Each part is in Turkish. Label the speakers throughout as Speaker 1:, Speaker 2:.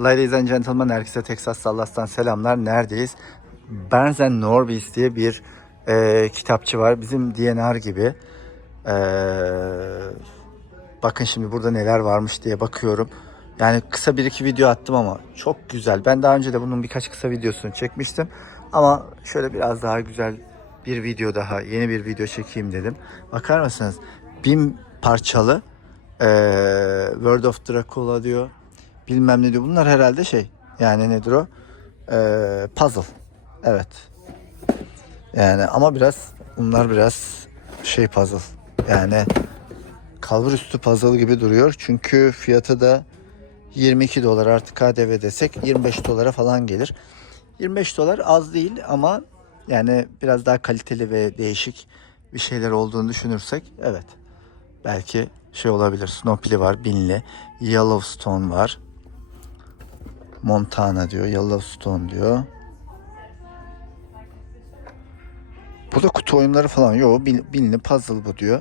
Speaker 1: Ladies and gentlemen, herkese Texas Dallas'tan selamlar. Neredeyiz? Barnes and Nobles diye bir e, kitapçı var. Bizim DNR gibi. E, bakın şimdi burada neler varmış diye bakıyorum. Yani kısa bir iki video attım ama çok güzel. Ben daha önce de bunun birkaç kısa videosunu çekmiştim. Ama şöyle biraz daha güzel bir video daha, yeni bir video çekeyim dedim. Bakar mısınız? Bin parçalı e, World of Dracula diyor. Bilmem ne diyor. Bunlar herhalde şey. Yani nedir o? E, puzzle. Evet. Yani ama biraz bunlar biraz şey puzzle. Yani kalbur üstü puzzle gibi duruyor. Çünkü fiyatı da 22 dolar artık KDV desek 25 dolara falan gelir. 25 dolar az değil ama yani biraz daha kaliteli ve değişik bir şeyler olduğunu düşünürsek evet. Belki şey olabilir. Snowpili var binli. Yellowstone var. Montana diyor. Yellowstone diyor. Burada kutu oyunları falan yok. Bin, binli puzzle bu diyor.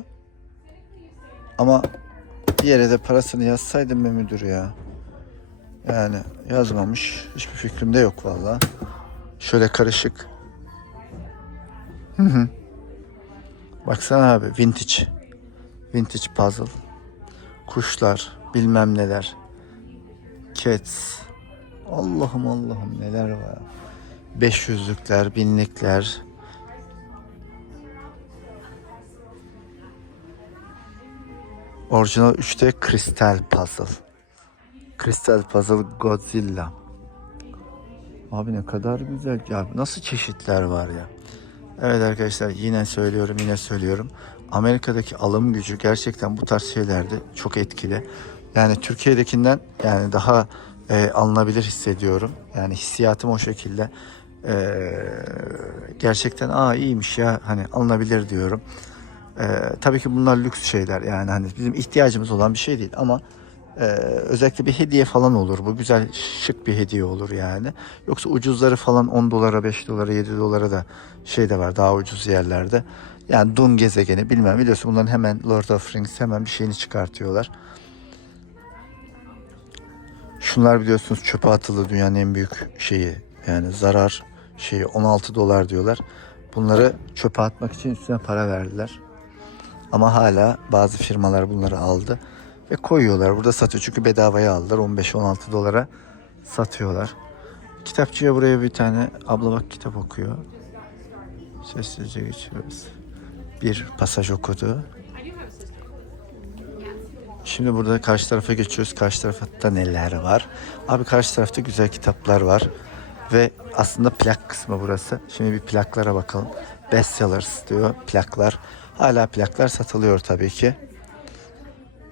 Speaker 1: Ama bir yere de parasını yazsaydım be müdür ya. Yani yazmamış. Hiçbir fikrim de yok valla. Şöyle karışık. Hı hı. Baksana abi vintage. Vintage puzzle. Kuşlar, bilmem neler. Cats. Allah'ım Allah'ım neler var. 500'lükler, binlikler. Orijinal 3'te kristal puzzle. Kristal puzzle Godzilla. Abi ne kadar güzel ya. Nasıl çeşitler var ya. Evet arkadaşlar yine söylüyorum yine söylüyorum. Amerika'daki alım gücü gerçekten bu tarz şeylerde çok etkili. Yani Türkiye'dekinden yani daha e, alınabilir hissediyorum. Yani hissiyatım o şekilde. E, gerçekten aa iyiymiş ya hani alınabilir diyorum. E, tabii ki bunlar lüks şeyler yani hani bizim ihtiyacımız olan bir şey değil ama ee, özellikle bir hediye falan olur. Bu güzel şık bir hediye olur yani. Yoksa ucuzları falan 10 dolara, 5 dolara, 7 dolara da şey de var daha ucuz yerlerde. Yani Dun gezegeni bilmem biliyorsun bunların hemen Lord of Rings hemen bir şeyini çıkartıyorlar. Şunlar biliyorsunuz çöpe atılı dünyanın en büyük şeyi yani zarar şeyi 16 dolar diyorlar. Bunları çöpe atmak için üstüne para verdiler. Ama hala bazı firmalar bunları aldı ve koyuyorlar. Burada satıyor çünkü bedavaya aldılar. 15-16 dolara satıyorlar. Kitapçıya buraya bir tane abla bak kitap okuyor. Sessizce geçiyoruz. Bir pasaj okudu. Şimdi burada karşı tarafa geçiyoruz. Karşı tarafta neler var? Abi karşı tarafta güzel kitaplar var. Ve aslında plak kısmı burası. Şimdi bir plaklara bakalım. Bestsellers diyor plaklar. Hala plaklar satılıyor tabii ki.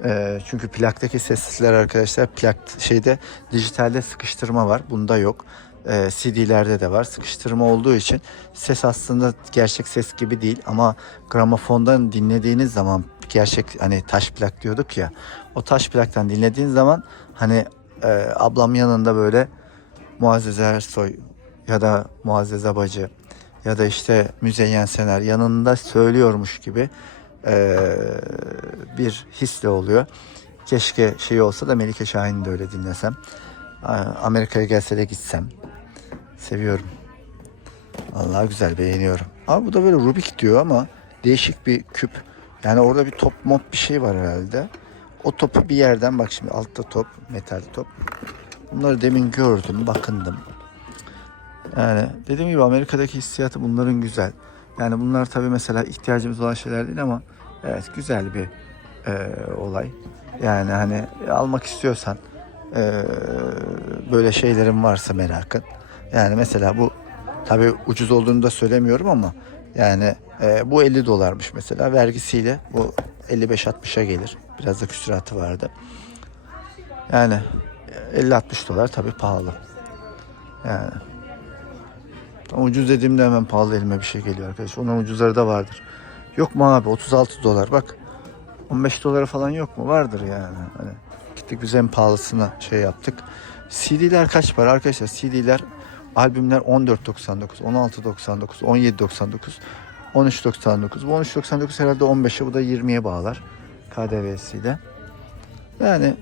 Speaker 1: Ee, çünkü plaktaki sesler arkadaşlar plak şeyde dijitalde sıkıştırma var. Bunda yok. Ee, CD'lerde de var. Sıkıştırma olduğu için ses aslında gerçek ses gibi değil ama gramofondan dinlediğiniz zaman gerçek hani taş plak diyorduk ya. O taş plaktan dinlediğin zaman hani e, ablam yanında böyle Muazzez Ersoy ya da Muazzez Abacı ya da işte Müzeyyen Sener yanında söylüyormuş gibi e, bir hisle oluyor. Keşke şey olsa da Melike Şahin'i de öyle dinlesem. Amerika'ya gelse de gitsem. Seviyorum. Allah güzel beğeniyorum. Abi bu da böyle Rubik diyor ama değişik bir küp. Yani orada bir top mop bir şey var herhalde. O topu bir yerden bak şimdi altta top, metal top. Bunları demin gördüm, bakındım. Yani dediğim gibi Amerika'daki hissiyatı bunların güzel. Yani bunlar tabii mesela ihtiyacımız olan şeyler değil ama evet güzel bir e, olay. Yani hani almak istiyorsan e, böyle şeylerin varsa merakın. Yani mesela bu tabii ucuz olduğunu da söylemiyorum ama yani e, bu 50 dolarmış mesela vergisiyle bu 55-60'a gelir. Biraz da küsuratı vardı. Yani 50-60 dolar tabii pahalı. Yani ucuz dediğimde hemen pahalı elime bir şey geliyor arkadaş. Onun ucuzları da vardır. Yok mu abi 36 dolar bak. 15 dolara falan yok mu? Vardır yani. Hani gittik biz en pahalısına şey yaptık. CD'ler kaç para arkadaşlar? CD'ler albümler 14.99, 16.99, 17.99, 13.99. Bu 13.99 herhalde 15'e bu da 20'ye bağlar KDV'siyle. Yani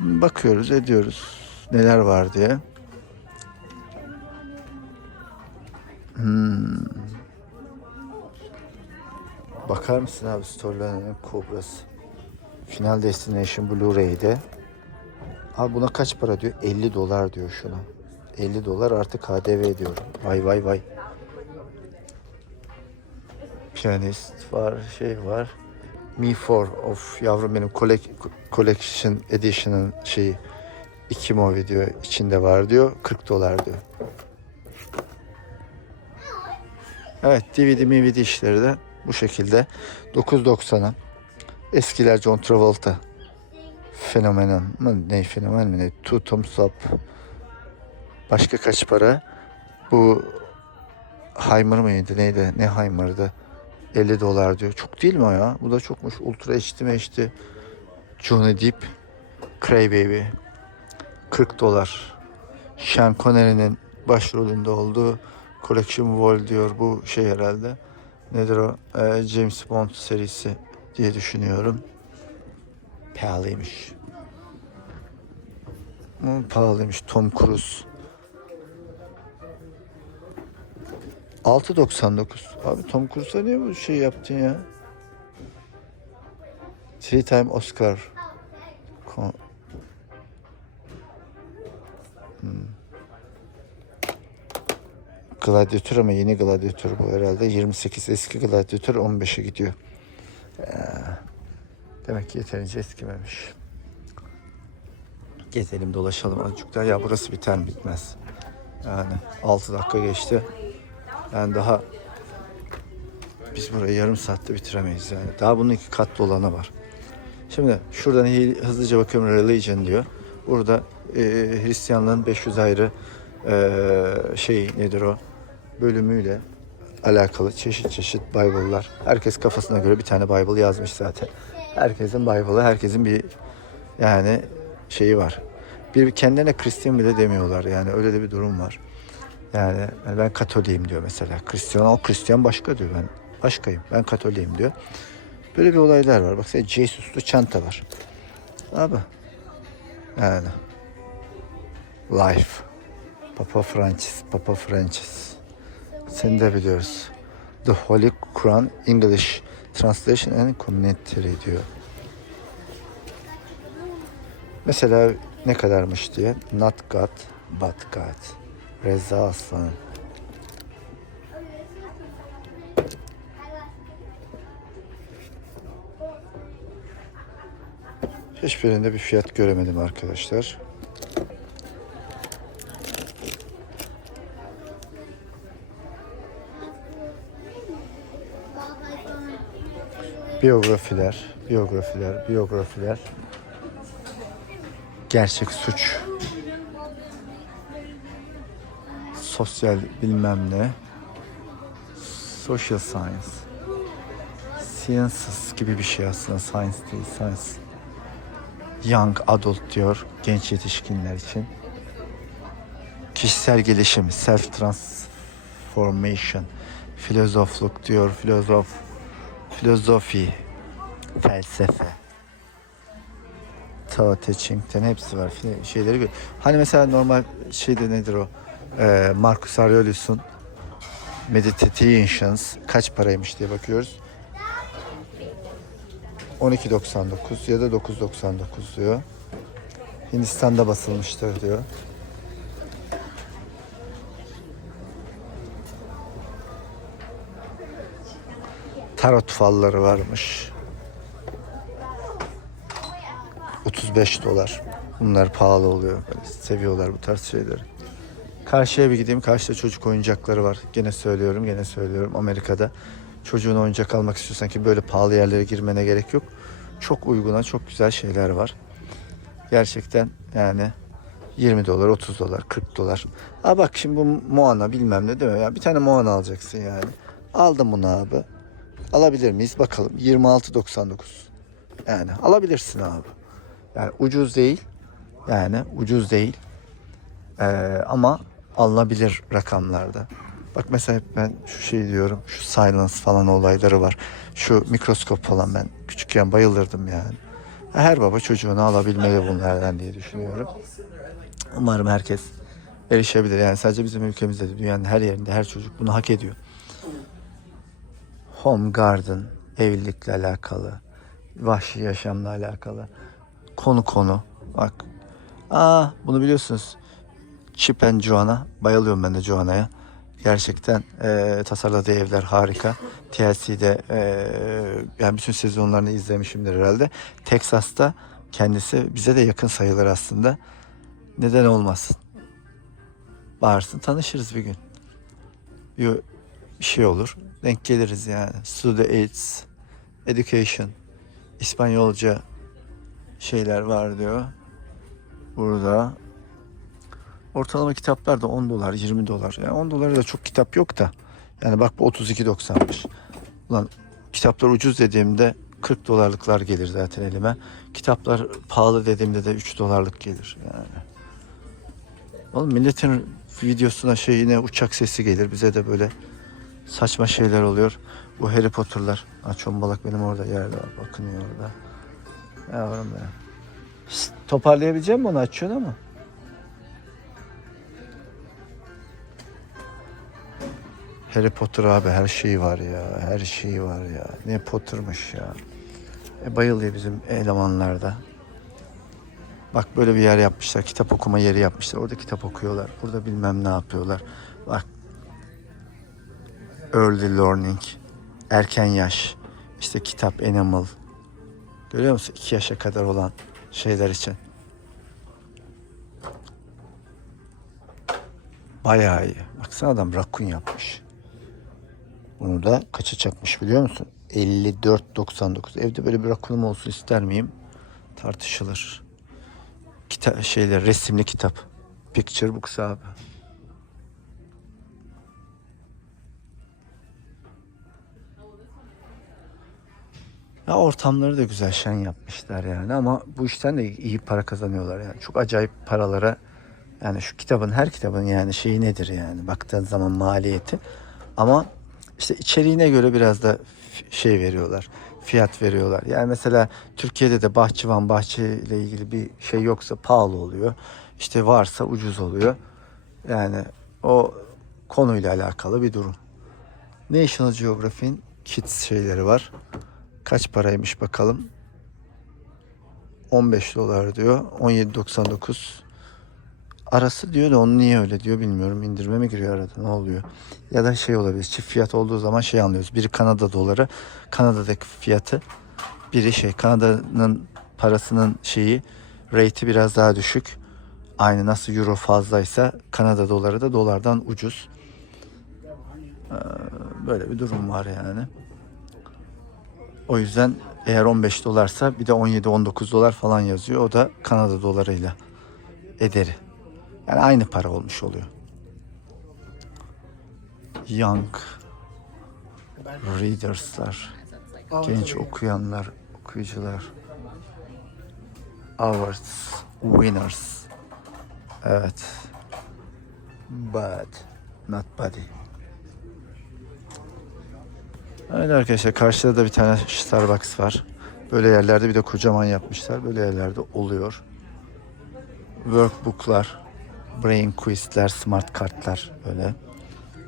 Speaker 1: bakıyoruz ediyoruz. neler var diye. Hmm. Bakar mısın abi storylerinin kobrası? Final Destination Blu-ray'de. Abi buna kaç para diyor? 50 dolar diyor şuna. 50 dolar artı KDV diyorum. Vay vay vay. Piyanist var, şey var. Me for of yavrum benim collec- collection edition'ın şeyi iki movie diyor içinde var diyor 40 dolar diyor. Evet DVD DVD işleri de bu şekilde 9.90'a eskiler John Travolta fenomenon mı ne fenomen mi ne Two Thumbs Up başka kaç para bu Heimer mıydı neydi ne Heimer'dı 50 dolar diyor. Çok değil mi o ya? Bu da çokmuş. Ultra mi HD? Johnny Depp. Cray Baby. 40 dolar. Sean Connery'nin başrolünde olduğu Collection Wall diyor. Bu şey herhalde. Nedir o? Ee, James Bond serisi diye düşünüyorum. Pahalıymış. Hmm, pahalıymış. Tom Cruise. 6.99. Abi Tom Cruise'a niye bu şey yaptın ya? Three time Oscar. Ko- Hmm. Ama yeni gladyatör bu herhalde. 28 eski gladyatör 15'e gidiyor. Ya. Demek ki yeterince eskimemiş. Gezelim dolaşalım azıcık daha. Ya burası biter bitmez. Yani 6 dakika geçti. Yani daha biz burayı yarım saatte bitiremeyiz yani. Daha bunun iki katlı olanı var. Şimdi şuradan hızlıca bakıyorum religion diyor. Burada e, Hristiyanlığın 500 ayrı e, şey nedir o bölümüyle alakalı çeşit çeşit Bible'lar. Herkes kafasına göre bir tane Bible yazmış zaten. Herkesin Bible'ı, herkesin bir yani şeyi var. Bir kendilerine Hristiyan bile demiyorlar yani öyle de bir durum var. Yani ben Katoliyim diyor mesela. Hristiyan, o Hristiyan başka diyor. Ben başkayım. Ben Katoliyim diyor. Böyle bir olaylar var. Bak sen Jesus'lu çanta var. Abi. Yani. Life. Papa Francis. Papa Francis. Seni de biliyoruz. The Holy Quran English Translation and Commentary diyor. Mesela ne kadarmış diye. Not God, but God. Reza Aslan. Hiçbirinde bir fiyat göremedim arkadaşlar. Biyografiler, biyografiler, biyografiler. Gerçek suç. Sosyal bilmem ne. Social science. Sciences gibi bir şey aslında. Science değil, science. Young adult diyor genç yetişkinler için. Kişisel gelişim, self transformation, filozofluk diyor, filozof, filozofi, felsefe. Tao Te Ching'den hepsi var. Şeyleri Hani mesela normal şeyde nedir o? Ee, Marcus Aurelius'un Meditations kaç paraymış diye bakıyoruz. 12.99 ya da 9.99 diyor. Hindistan'da basılmıştır diyor. Tarot falları varmış. 35 dolar. Bunlar pahalı oluyor. Böyle seviyorlar bu tarz şeyleri. Karşıya bir gideyim. Karşıda çocuk oyuncakları var. Gene söylüyorum, gene söylüyorum. Amerika'da çocuğun oyuncak almak istiyorsan ki böyle pahalı yerlere girmene gerek yok. Çok uyguna, çok güzel şeyler var. Gerçekten yani 20 dolar, 30 dolar, 40 dolar. Aa bak şimdi bu Moana bilmem ne değil mi? Ya bir tane Moana alacaksın yani. Aldım bunu abi. Alabilir miyiz? Bakalım. 26.99. Yani alabilirsin abi. Yani ucuz değil. Yani ucuz değil. Ee, ama alınabilir rakamlarda. Bak mesela ben şu şey diyorum. Şu silence falan olayları var. Şu mikroskop falan ben küçükken bayılırdım yani. Her baba çocuğunu alabilmeli bunlardan diye düşünüyorum. Umarım herkes erişebilir. Yani sadece bizim ülkemizde de dünyanın her yerinde her çocuk bunu hak ediyor. Home garden, evlilikle alakalı, vahşi yaşamla alakalı. Konu konu. Bak. Aa bunu biliyorsunuz. Chip and Joanna. Bayılıyorum ben de Joanna'ya. Gerçekten eee, tasarladığı evler harika. TLC'de eee yani bütün sezonlarını izlemişimdir herhalde. Texas'ta kendisi bize de yakın sayılır aslında. Neden olmasın? Bağırsın tanışırız bir gün. Bir, şey olur. Denk geliriz yani. Study aids, education, İspanyolca şeyler var diyor. Burada ortalama kitaplar da 10 dolar, 20 dolar. Yani 10 dolara da çok kitap yok da. Yani bak bu 32.90'mış. Ulan kitaplar ucuz dediğimde 40 dolarlıklar gelir zaten elime. Kitaplar pahalı dediğimde de 3 dolarlık gelir yani. Oğlum milletin videosuna şey yine uçak sesi gelir. Bize de böyle saçma şeyler oluyor. Bu Harry Potter'lar. Ha, çombalak benim orada yerde. Bakınıyor orada. Yavrum ya. Şşt, toparlayabilecek misin onu açıyorsun ama? Harry Potter abi her şeyi var ya. Her şeyi var ya. Ne Potter'mış ya. E, bayılıyor bizim elemanlarda. Bak böyle bir yer yapmışlar. Kitap okuma yeri yapmışlar. Orada kitap okuyorlar. Burada bilmem ne yapıyorlar. Bak. Early learning. Erken yaş. İşte kitap, animal. Görüyor musun? 2 yaşa kadar olan şeyler için. Bayağı iyi. Baksana adam rakun yapmış. Bunu da kaça çakmış biliyor musun? 54.99. Evde böyle bir rakunum olsun ister miyim? Tartışılır. Kita şeyler resimli kitap. Picture books abi. Ya ortamları da güzel şen yapmışlar yani ama bu işten de iyi para kazanıyorlar yani. Çok acayip paralara yani şu kitabın her kitabın yani şeyi nedir yani baktığın zaman maliyeti ama işte içeriğine göre biraz da şey veriyorlar fiyat veriyorlar. Yani mesela Türkiye'de de bahçıvan bahçe ile ilgili bir şey yoksa pahalı oluyor. İşte varsa ucuz oluyor. Yani o konuyla alakalı bir durum. National Geographic'in Kids şeyleri var. Kaç paraymış bakalım. 15 dolar diyor. 17.99. Arası diyor da onu niye öyle diyor bilmiyorum. İndirme mi giriyor arada ne oluyor? Ya da şey olabilir. Çift fiyat olduğu zaman şey anlıyoruz. Biri Kanada doları. Kanada'daki fiyatı. Biri şey Kanada'nın parasının şeyi rate'i biraz daha düşük. Aynı nasıl euro fazlaysa Kanada doları da dolardan ucuz. Ee, Böyle bir durum var yani. O yüzden eğer 15 dolarsa bir de 17-19 dolar falan yazıyor. O da Kanada dolarıyla ederi. Yani aynı para olmuş oluyor. Young readers'lar, genç okuyanlar, okuyucular. Awards, winners. Evet. Bad, not body. Öyle arkadaşlar karşıda da bir tane Starbucks var. Böyle yerlerde bir de kocaman yapmışlar. Böyle yerlerde oluyor. Workbook'lar, brain quiz'ler, smart kartlar böyle.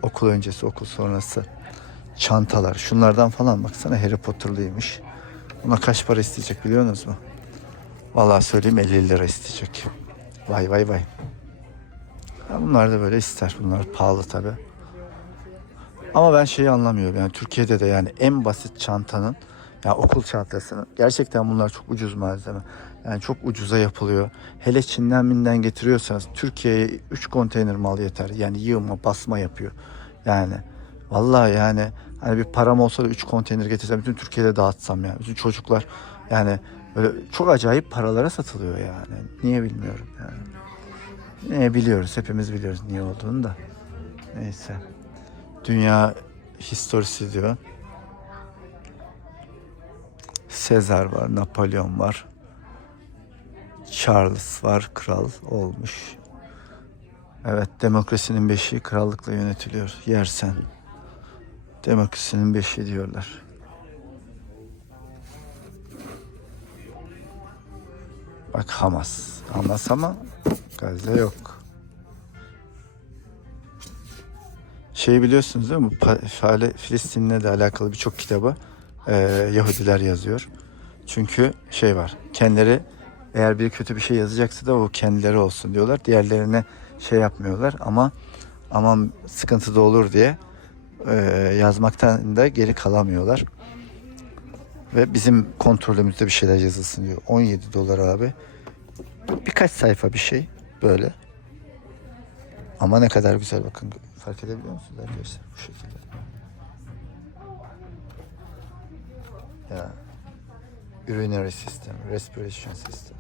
Speaker 1: Okul öncesi, okul sonrası çantalar. Şunlardan falan baksana Harry Potter'lıymış. Buna kaç para isteyecek biliyor musunuz mu? Vallahi söyleyeyim 50 lira isteyecek. Vay vay vay. Ya bunlar da böyle ister. Bunlar pahalı tabi. Ama ben şeyi anlamıyorum yani Türkiye'de de yani en basit çantanın ya okul çantasının gerçekten bunlar çok ucuz malzeme. Yani çok ucuza yapılıyor. Hele Çin'den Min'den getiriyorsanız Türkiye'ye 3 konteyner mal yeter. Yani yığma basma yapıyor. Yani vallahi yani hani bir param olsa da 3 konteyner getirsem bütün Türkiye'de dağıtsam yani. Bütün çocuklar yani böyle çok acayip paralara satılıyor yani. Niye bilmiyorum yani. Ne biliyoruz hepimiz biliyoruz niye olduğunu da. Neyse. Dünya historisi diyor. Sezar var, Napolyon var. Charles var, kral olmuş. Evet, demokrasinin beşiği krallıkla yönetiliyor. Yersen. Demokrasinin beşiği diyorlar. Bak Hamas. Hamas ama Gazze yok. Şey biliyorsunuz değil mi? Filistin'le de alakalı birçok kitabı e, Yahudiler yazıyor. Çünkü şey var. Kendileri eğer bir kötü bir şey yazacaksa da o kendileri olsun diyorlar. Diğerlerine şey yapmıyorlar ama aman sıkıntı da olur diye e, yazmaktan da geri kalamıyorlar. Ve bizim kontrolümüzde bir şeyler yazılsın diyor. 17 dolar abi. Birkaç sayfa bir şey böyle. Ama ne kadar güzel bakın. Fark edebiliyor musunuz arkadaşlar bu şekilde? Ya. Urinary system, respiration system.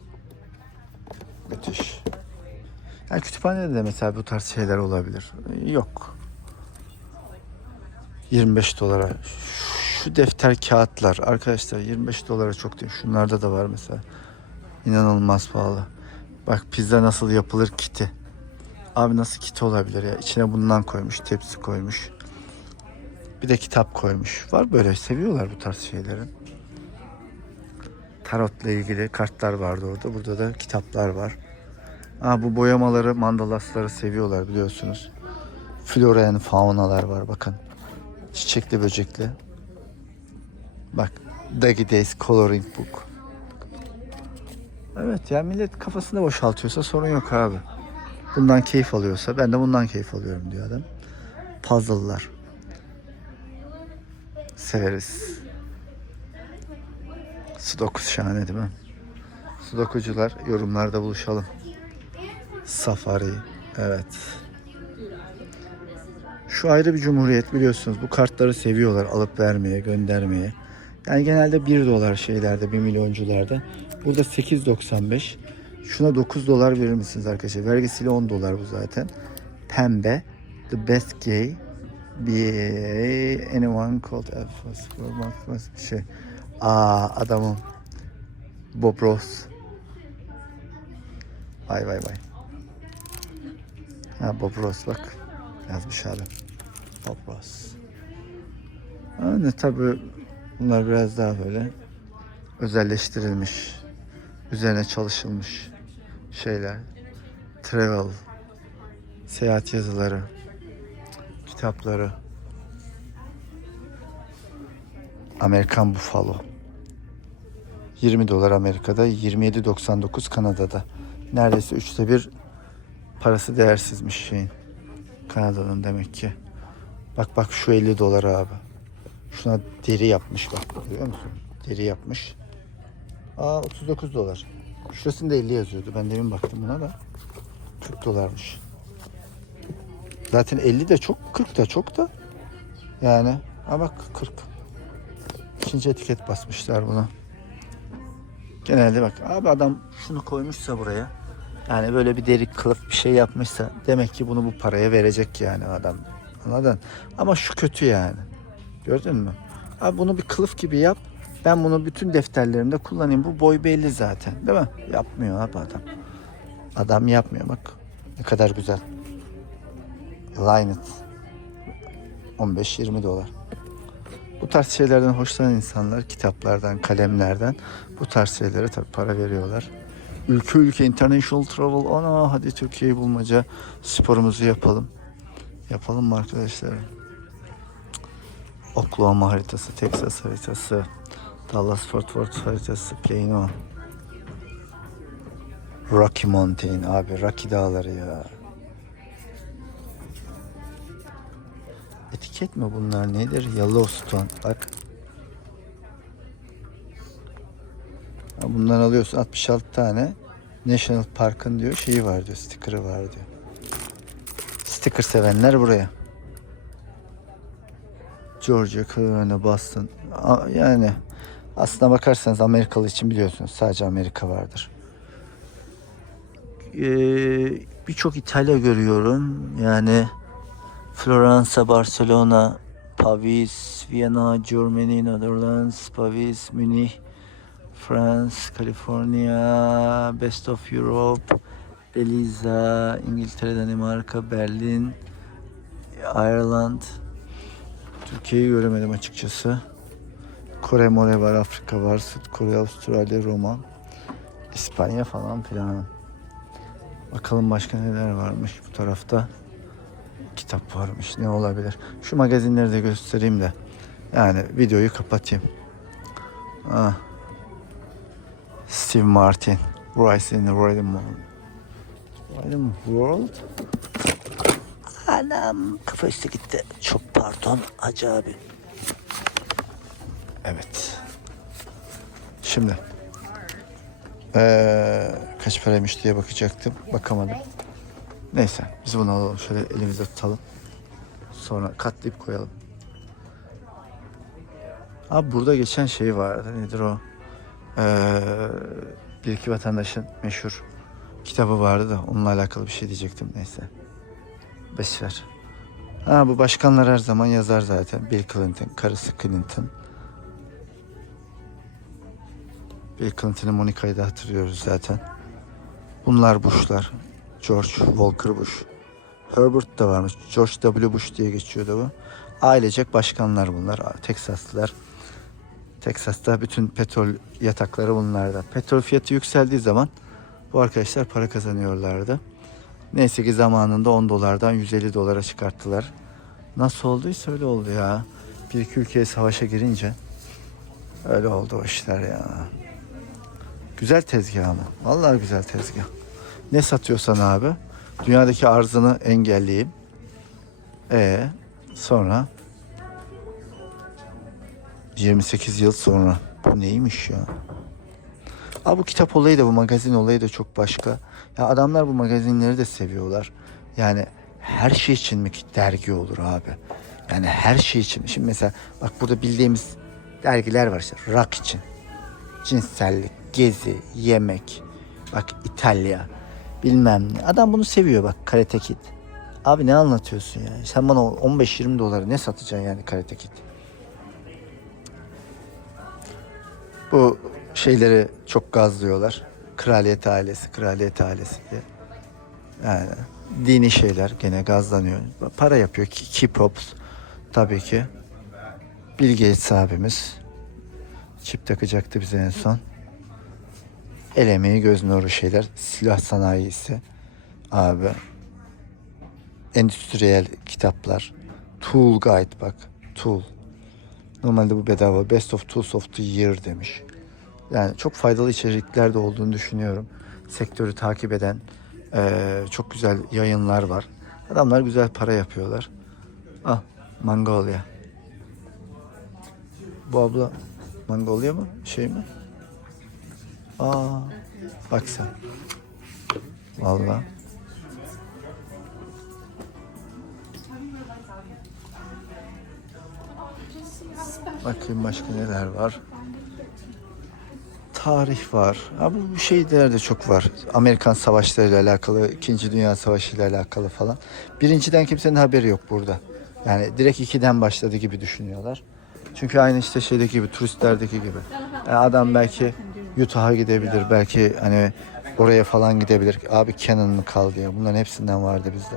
Speaker 1: Müthiş. Yani kütüphanede de mesela bu tarz şeyler olabilir. Yok. 25 dolara. Şu defter kağıtlar arkadaşlar 25 dolara çok değil. Şunlarda da var mesela. İnanılmaz pahalı. Bak pizza nasıl yapılır kiti. Abi nasıl kit olabilir ya? İçine bundan koymuş, tepsi koymuş. Bir de kitap koymuş. Var böyle seviyorlar bu tarz şeyleri. Tarotla ilgili kartlar vardı orada. Burada da kitaplar var. Aa, bu boyamaları, mandalasları seviyorlar biliyorsunuz. Flora and faunalar var bakın. Çiçekli böcekli. Bak. Doggy Days Coloring Book. Evet ya millet kafasını boşaltıyorsa sorun yok abi. Bundan keyif alıyorsa ben de bundan keyif alıyorum diyor adam. Puzzle'lar. Severiz. Sudoku şahane değil mi? Sudokucular yorumlarda buluşalım. Safari. Evet. Şu ayrı bir cumhuriyet biliyorsunuz. Bu kartları seviyorlar alıp vermeye, göndermeye. Yani genelde 1 dolar şeylerde, 1 milyoncularda. Burada 8.95. Şuna 9 dolar verir misiniz arkadaşlar? Vergisiyle 10 dolar bu zaten. Pembe. The best gay. BA. Anyone called Alpha. Şey. Aa adamım. Bob Ross. Vay vay vay. Ha Bob Ross bak. Yazmış adam. Bob Ross. Yani tabi bunlar biraz daha böyle özelleştirilmiş. Üzerine çalışılmış şeyler. Travel. Seyahat yazıları. Kitapları. Amerikan Buffalo. 20 dolar Amerika'da, 27.99 Kanada'da. Neredeyse üçte bir parası değersizmiş şeyin. Kanada'nın demek ki. Bak bak şu 50 dolar abi. Şuna deri yapmış bak görüyor musun? Deri yapmış. Aa 39 dolar. Şurasında 50 yazıyordu. Ben demin baktım buna da. 40 dolarmış. Zaten 50 de çok, 40 da çok da. Yani bak 40. İkinci etiket basmışlar buna. Genelde bak abi adam şunu koymuşsa buraya. Yani böyle bir deri kılıf bir şey yapmışsa demek ki bunu bu paraya verecek yani adam. Anladın? Ama şu kötü yani. Gördün mü? Abi bunu bir kılıf gibi yap. Ben bunu bütün defterlerimde kullanayım. Bu boy belli zaten. Değil mi? Yapmıyor abi adam. Adam yapmıyor bak. Ne kadar güzel. Linet. 15-20 dolar. Bu tarz şeylerden hoşlanan insanlar kitaplardan, kalemlerden bu tarz şeylere tabii para veriyorlar. Ülke ülke international travel. Ana hadi Türkiye'yi bulmaca sporumuzu yapalım. Yapalım mı arkadaşlar? Oklahoma haritası, Texas haritası, Dallas Fort Worth haritası, Plano. Rocky Mountain abi, Rocky dağları ya. Etiket mi bunlar nedir? Yellowstone bak. Bundan alıyorsun 66 tane. National Park'ın diyor şeyi var diyor, sticker'ı var diyor. Sticker sevenler buraya. Georgia, Carolina, Boston. Yani aslına bakarsanız Amerikalı için biliyorsunuz sadece Amerika vardır. Ee, Birçok İtalya görüyorum. Yani Floransa, Barcelona, Paris, Viyana, Germany, Netherlands, Paris, Münih, France, California, Best of Europe, Belize, İngiltere, Danimarka, Berlin, Ireland. Türkiye'yi göremedim açıkçası. Kore, More var, Afrika var, Süd Kore, Avustralya, Roma, İspanya falan filan. Bakalım başka neler varmış bu tarafta. Kitap varmış. Ne olabilir? Şu magazinleri de göstereyim de. Yani videoyu kapatayım. Ah. Steve Martin. Rise in the Rhythm Rhythm World. Anam kafa üstü gitti. Çok pardon Hacı abi. Evet. Şimdi. Ee, kaç paraymış diye bakacaktım. Bakamadım. Neyse biz bunu alalım. Şöyle elimizde tutalım. Sonra katlayıp koyalım. Abi burada geçen şey vardı. Nedir o? Ee, bir iki vatandaşın meşhur kitabı vardı da onunla alakalı bir şey diyecektim. Neyse. Beş ver. Ha bu başkanlar her zaman yazar zaten. Bill Clinton, karısı Clinton. Bill Clinton'ı Monica'yı da hatırlıyoruz zaten. Bunlar Bush'lar. George Walker Bush. Herbert da varmış. George W. Bush diye geçiyordu bu. Ailecek başkanlar bunlar. Teksaslılar. Teksas'ta bütün petrol yatakları bunlarda. Petrol fiyatı yükseldiği zaman bu arkadaşlar para kazanıyorlardı. Neyse ki zamanında 10 dolardan 150 dolara çıkarttılar. Nasıl olduysa öyle oldu ya. Bir iki ülkeye savaşa girince öyle oldu o işler ya. Güzel tezgah ama. Vallahi güzel tezgah. Ne satıyorsan abi dünyadaki arzını engelleyeyim. E sonra 28 yıl sonra bu neymiş ya? Abi bu kitap olayı da bu magazin olayı da çok başka. Ya adamlar bu magazinleri de seviyorlar. Yani her şey için mi dergi olur abi? Yani her şey için. Şimdi mesela bak burada bildiğimiz dergiler var işte. Rock için. Cinsellik, gezi, yemek. Bak İtalya. Bilmem ne. Adam bunu seviyor bak Karate Kid. Abi ne anlatıyorsun ya? Sen bana 15-20 dolara ne satacaksın yani Karate Kid? Bu şeyleri çok gazlıyorlar. Kraliyet ailesi, kraliyet ailesi diye. Yani dini şeyler gene gazlanıyor. Para yapıyor ki K-Pops tabii ki. Bill Gates abimiz çip takacaktı bize en son. El emeği göz nuru şeyler. Silah sanayisi abi. Endüstriyel kitaplar. Tool Guide bak. Tool. Normalde bu bedava. Best of Tools of the Year demiş. Yani çok faydalı içerikler de olduğunu düşünüyorum. Sektörü takip eden eee, çok güzel yayınlar var. Adamlar güzel para yapıyorlar. Ah, Mongolia. Bu abla Mongolia mı? Şey mi? Aa, bak sen. Vallahi. Bakayım başka neler var. Tarih var. Ha, bu şeyler de çok var. Amerikan savaşlarıyla alakalı, İkinci Dünya Savaşı ile alakalı falan. Birinciden kimsenin haberi yok burada. Yani direkt ikiden başladı gibi düşünüyorlar. Çünkü aynı işte şeydeki gibi, turistlerdeki gibi. Yani adam belki Utah'a gidebilir, belki hani oraya falan gidebilir. Abi Canon mı kaldı ya? Bunların hepsinden vardı bizde.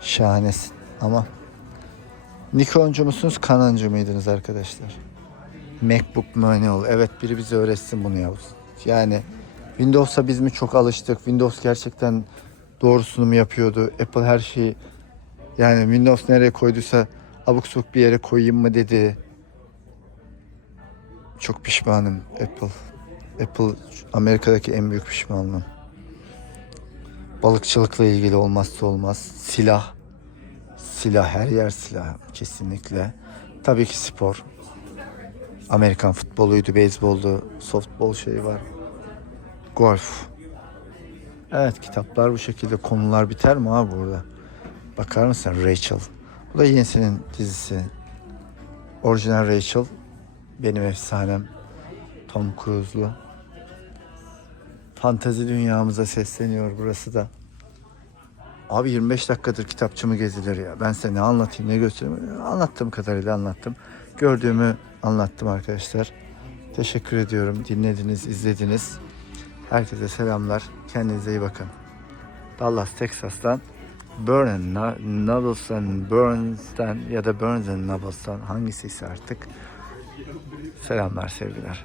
Speaker 1: Şahanesin. Ama Nikoncu musunuz, Canoncu muydunuz arkadaşlar? MacBook ol? Evet biri bize öğretsin bunu Yavuz. Yani Windows'a biz mi çok alıştık? Windows gerçekten doğrusunu mu yapıyordu? Apple her şeyi yani Windows nereye koyduysa abuk sabuk bir yere koyayım mı dedi. Çok pişmanım Apple. Apple Amerika'daki en büyük pişmanlığım. Balıkçılıkla ilgili olmazsa olmaz. Silah. Silah her yer silah kesinlikle. Tabii ki spor. Amerikan futboluydu, beyzboldu, softbol şeyi var. Golf. Evet kitaplar bu şekilde konular biter mi abi burada? Bakar mısın Rachel? Bu da Yenisi'nin dizisi. Orijinal Rachel. Benim efsanem. Tom Cruise'lu. Fantezi dünyamıza sesleniyor burası da. Abi 25 dakikadır kitapçımı gezilir ya. Ben size ne anlatayım ne göstereyim. Anlattığım kadarıyla anlattım. Gördüğümü anlattım arkadaşlar. Teşekkür ediyorum. Dinlediniz, izlediniz. Herkese selamlar. Kendinize iyi bakın. Dallas, Texas'tan Burn Nobbles'tan, Burns'tan ya da Burns and Nobbles'tan hangisiyse artık selamlar sevgiler.